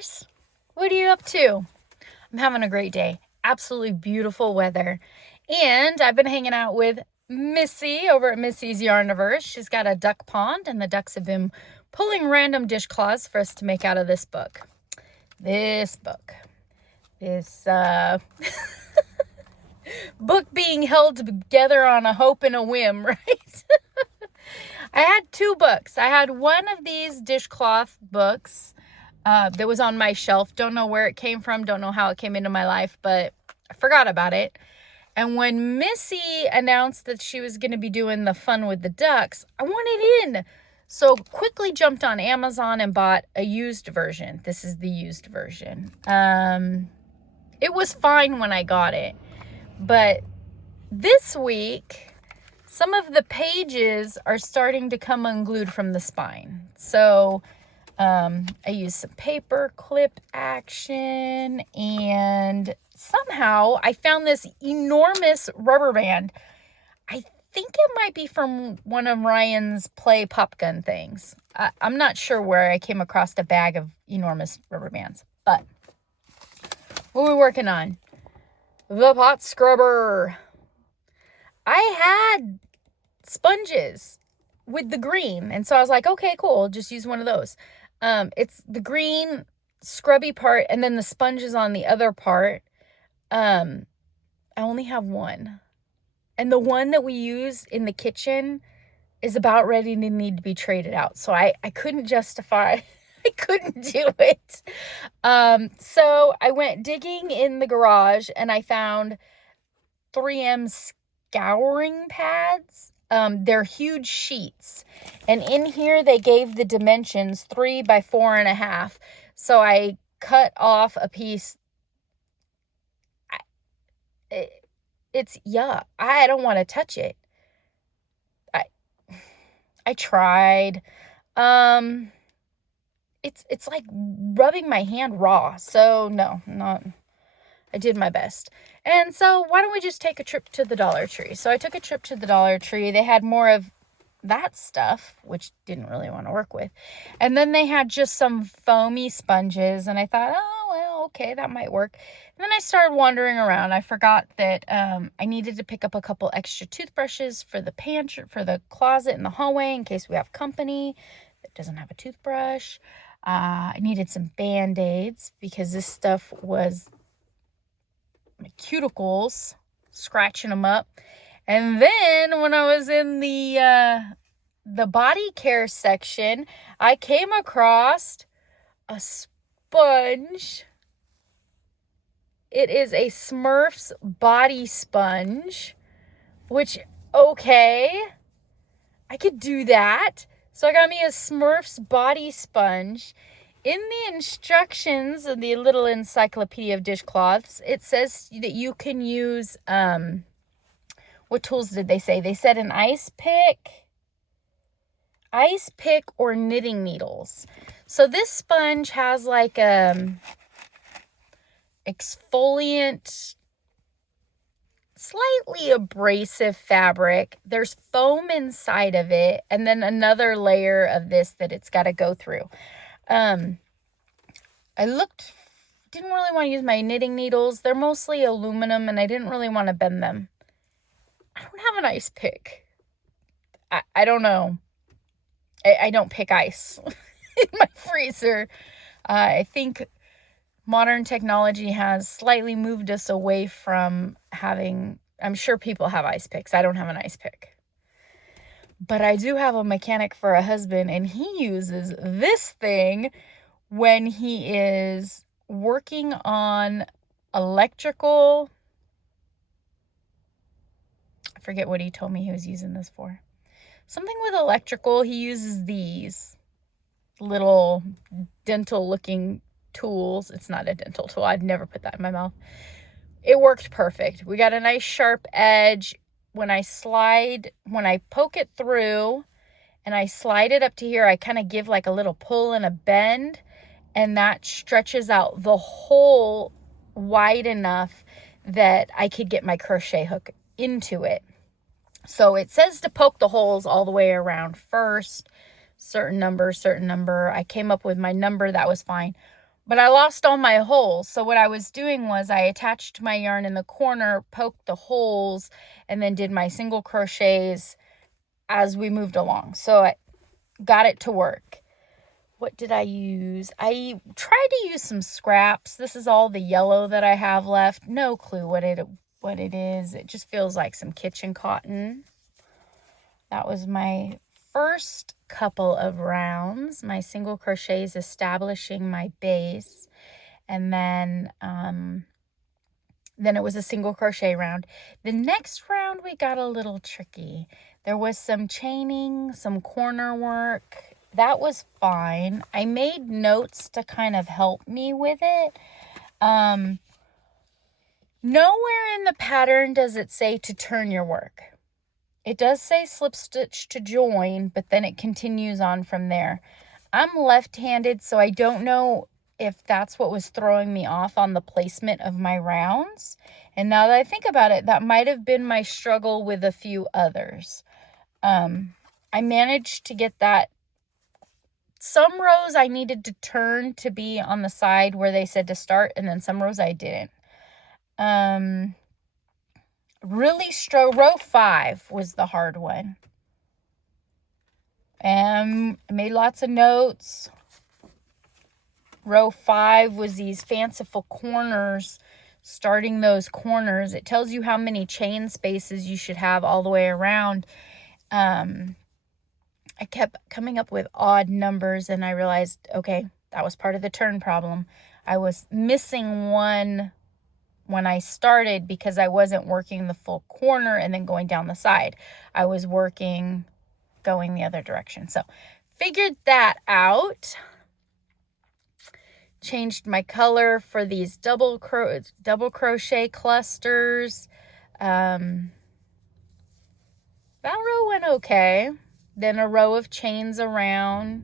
Crocheters. What are you up to? I'm having a great day. Absolutely beautiful weather. And I've been hanging out with Missy over at Missy's Yarniverse. She's got a duck pond, and the ducks have been pulling random dishcloths for us to make out of this book. This book being held together on a hope and a whim, right? I had two books. I had one of these dishcloth books that was on my shelf. Don't know where it came from. Don't know how it came into my life, but I forgot about it. And when Missy announced that she was going to be doing the fun with the ducks, I wanted in. So quickly jumped on Amazon and bought a used version. This is the used version. It was fine when I got it. But this week, some of the pages are starting to come unglued from the spine. So I used some paper clip action, and somehow I found this enormous rubber band. I think it might be from one of Ryan's play pop gun things. I'm not sure where I came across a bag of enormous rubber bands, but what are we working on? The pot scrubber. I had sponges with the green, and so I was like, okay, cool, just use one of those. It's the green scrubby part, and then the sponge is on the other part. I only have one, and the one that we use in the kitchen is about ready to need to be traded out, so I couldn't justify I couldn't do it. So I went digging in the garage, and I found 3M scouring pads. They're huge sheets, and in here they gave the dimensions 3 by 4.5. So I cut off a piece. It's yuck. I don't want to touch it. I tried. It's like rubbing my hand raw. So no, I did my best. And so why don't we just take a trip to the Dollar Tree? So I took a trip to the Dollar Tree. They had more of that stuff, which didn't really want to work with. And then they had just some foamy sponges. And I thought, oh, well, okay, that might work. And then I started wandering around. I forgot that I needed to pick up a couple extra toothbrushes for the pantry, for the closet in the hallway in case we have company that doesn't have a toothbrush. I needed some Band-Aids because this stuff was my cuticles, scratching them up. And then when I was in the body care section, I came across a sponge. It is a Smurf's body sponge, which, okay, I could do that. So I got me a Smurf's body sponge. In the instructions of the little encyclopedia of dishcloths, it says that you can use, what tools did they say? They said an ice pick or knitting needles. So this sponge has like exfoliant, slightly abrasive fabric. There's foam inside of it, and then another layer of this that it's got to go through. I didn't really want to use my knitting needles. They're mostly aluminum, and I didn't really want to bend them. I don't have an ice pick. I don't know. I don't pick ice in my freezer. I think modern technology has slightly moved us away from having, I'm sure people have ice picks. I don't have an ice pick. But I do have a mechanic for a husband, and he uses this thing when he is working on electrical. I forget what he told me he was using this for. Something with electrical. He uses these little dental looking tools. It's not a dental tool. I'd never put that in my mouth. It worked perfect. We got a nice sharp edge. When I poke it through and I slide it up to here, I kind of give like a little pull and a bend, and that stretches out the hole wide enough that I could get my crochet hook into it. So it says to poke the holes all the way around first, certain number. I came up with my number, that was fine. but I lost all my holes. So what I was doing was I attached my yarn in the corner, poked the holes, and then did my single crochets as we moved along. So I got it to work. What did I use? I tried to use some scraps. This is all the yellow that I have left. No clue what it is. It just feels like some kitchen cotton. That was my first couple of rounds, my single crochets establishing my base, and then it was a single crochet round. The next round we got a little tricky. There was some chaining, some corner work. That was fine. I made notes to kind of help me with it. Nowhere in the pattern does it say to turn your work. It does say slip stitch to join, but then it continues on from there. I'm left-handed, so I don't know if that's what was throwing me off on the placement of my rounds. And now that I think about it, that might have been my struggle with a few others. I managed to get that. Some rows I needed to turn to be on the side where they said to start, and then some rows I didn't. Really row 5 was the hard one. And I made lots of notes. Row 5 was these fanciful corners. Starting those corners, it tells you how many chain spaces you should have all the way around. I kept coming up with odd numbers, and I realized, okay, that was part of the turn problem. I was missing one when I started because I wasn't working the full corner and then going down the side. I was working going the other direction. So figured that out. Changed my color for these double crochet clusters. That row went okay. Then a row of chains around.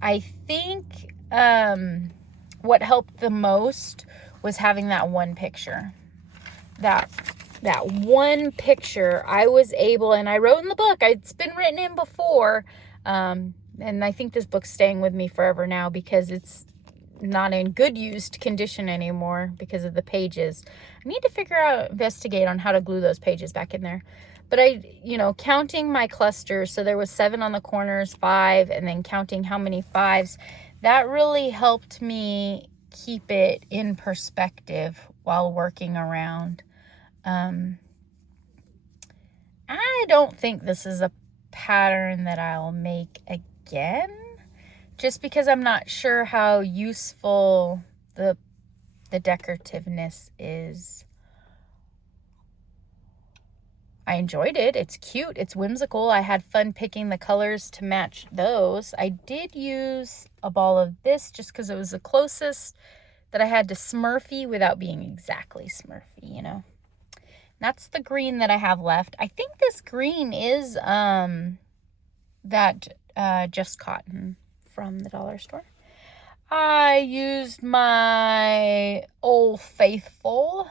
I think what helped the most was having that one picture. That one picture, I was able, and I wrote in the book, it's been written in before, and I think this book's staying with me forever now because it's not in good used condition anymore because of the pages. I need to investigate on how to glue those pages back in there. But counting my clusters, so there was 7 on the corners, 5, and then counting how many 5s, that really helped me keep it in perspective while working around. I don't think this is a pattern that I'll make again, just because I'm not sure how useful the decorativeness is. I enjoyed it. It's cute. It's whimsical. I had fun picking the colors to match those. I did use a ball of this just because it was the closest that I had to Smurfy without being exactly Smurfy, That's the green that I have left. I think this green is that Just Cotton from the dollar store. I used my Old Faithful,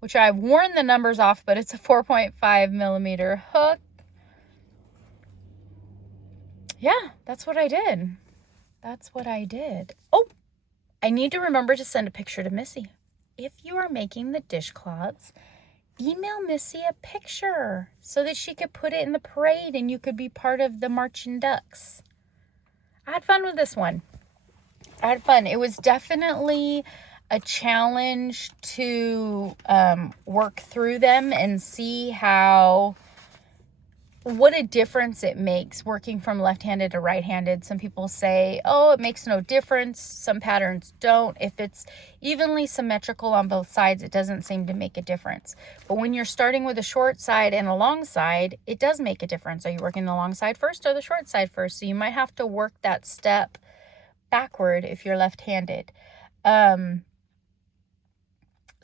which I've worn the numbers off, but it's a 4.5 millimeter hook. Yeah, that's what I did. Oh, I need to remember to send a picture to Missy. If you are making the dishcloths, email Missy a picture so that she could put it in the parade and you could be part of the marching ducks. I had fun with this one. It was definitely a challenge to work through them and see what a difference it makes working from left-handed to right-handed. Some people say, oh, it makes no difference. Some patterns don't. If it's evenly symmetrical on both sides, it doesn't seem to make a difference. But when you're starting with a short side and a long side, it does make a difference. Are you working the long side first or the short side first? So you might have to work that step backward if you're left-handed.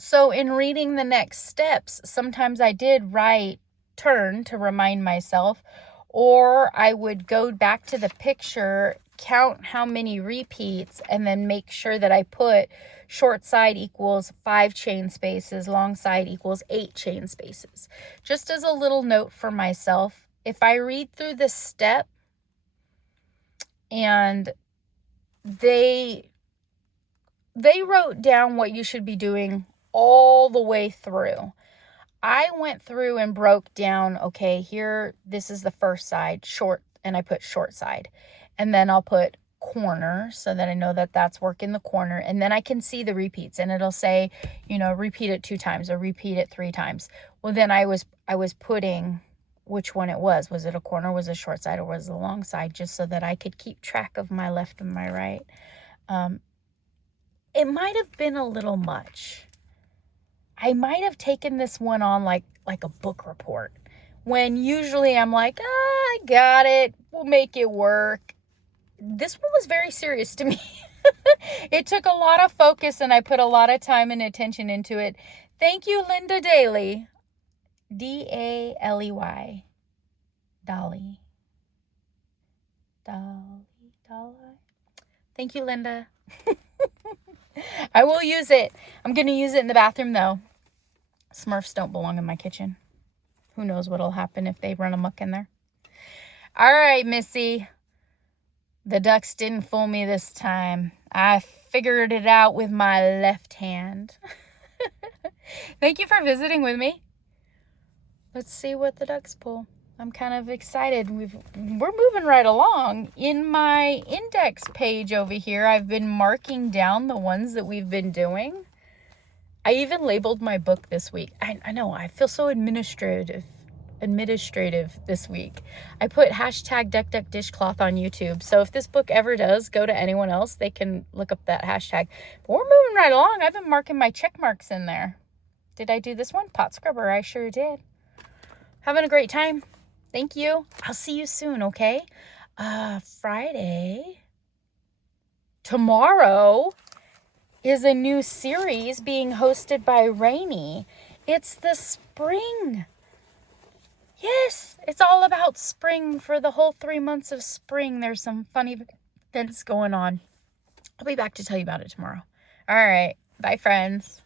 So in reading the next steps, sometimes I did write turn to remind myself, or I would go back to the picture, count how many repeats, and then make sure that I put short side equals 5 chain spaces, long side equals 8 chain spaces. Just as a little note for myself, if I read through this step and they they wrote down what you should be doing all the way through. I went through and broke down, okay, here, this is the first side, short, and I put short side. And then I'll put corner so that I know that that's working the corner. And then I can see the repeats, and it'll say, you know, repeat it 2 times or repeat it 3 times. Well, then I was putting which one it was. Was it a corner, was it a short side, or was it a long side, just so that I could keep track of my left and my right. It might have been a little much. I might have taken this one on like a book report, when usually I'm like, I got it, we'll make it work. This one was very serious to me. It took a lot of focus, and I put a lot of time and attention into it. Thank you, Linda Daly. D-A-L-E-Y. Dolly. Thank you, Linda. I will use it. I'm going to use it in the bathroom, though. Smurfs don't belong in my kitchen. Who knows what'll happen if they run amok in there. All right, Missy. The ducks didn't fool me this time. I figured it out with my left hand. Thank you for visiting with me. Let's see what the ducks pull. I'm kind of excited. We're moving right along. In my index page over here, I've been marking down the ones that we've been doing. I even labeled my book this week. I know, I feel so administrative this week. I put hashtag #DuckDuckDishcloth on YouTube. So if this book ever does go to anyone else, they can look up that hashtag. But we're moving right along. I've been marking my check marks in there. Did I do this one? Pot scrubber. I sure did. Having a great time. Thank you. I'll see you soon, okay? Friday. Tomorrow is a new series being hosted by Rainy. It's the spring. Yes, it's all about spring. For the whole 3 months of spring, there's some funny events going on. I'll be back to tell you about it tomorrow. All right. Bye, friends.